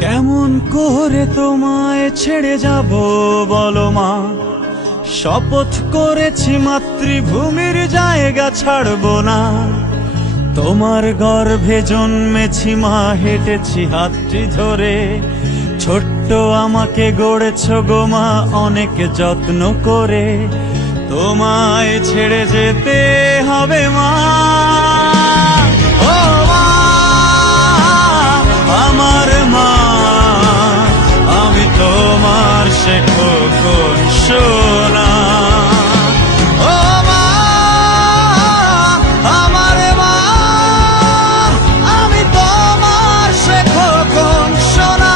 কেমন করে তোমায় ছেড়ে যাব বলো মা, শপথ করেছি মাতৃভূমির জায়গা ছাড়বো না। তোমার গর্ভে জন্মেছি মা, হেঁটেছি হাতটি ধরে, ছোট্ট আমাকে গড়েছ গো মা অনেক যত্ন করে। তোমায় ছেড়ে যেতে হবে মা, ও মা আমার মা, আমি তোমার সে খোকন সোনা। ও মা আমার মা, আমি তোমার সে খোকন সোনা।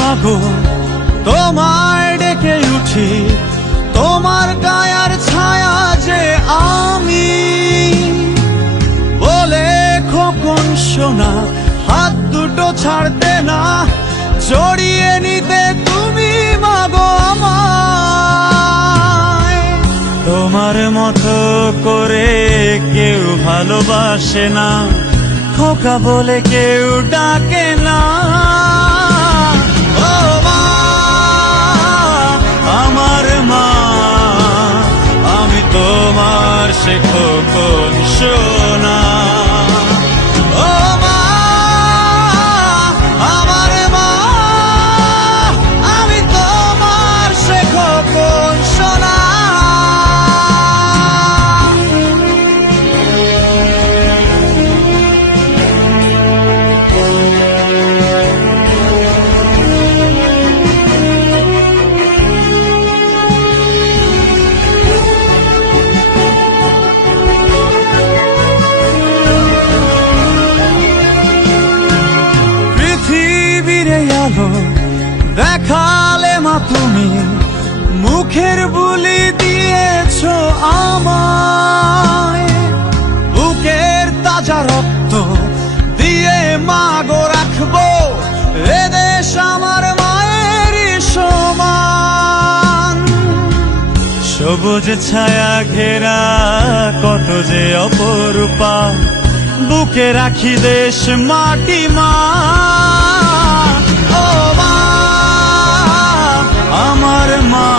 মাগো তোমায় ডেকে উঠি, তোমার গায়ার ছায়া যে আমি, বলে খোকন সোনা হাত দুটো ছাড়তে না, জড়িয়ে নিতে তুমি মাগো আমায়। তোমার মতো করে কেউ ভালোবাসে না, খোকা বলে কেউ ডাকে না। তোমার সে খোকন সোনা, ও মা আমার মা, আমি তোমার সে খোকন সোনা। দেখালে মা তুমি, মুখের বুলি দিয়েছ আমায়, বুকের তাজা রক্ত দিয়ে মাগো রাখবো এ দেশ আমার মায়ের সমান। সবুজ ছায়া ঘেরা কত যে অপরূপা, বুকে রাখি দেশ মাটি মা। আমার মা,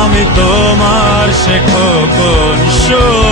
আমি তোমার সে খোকন সোনা।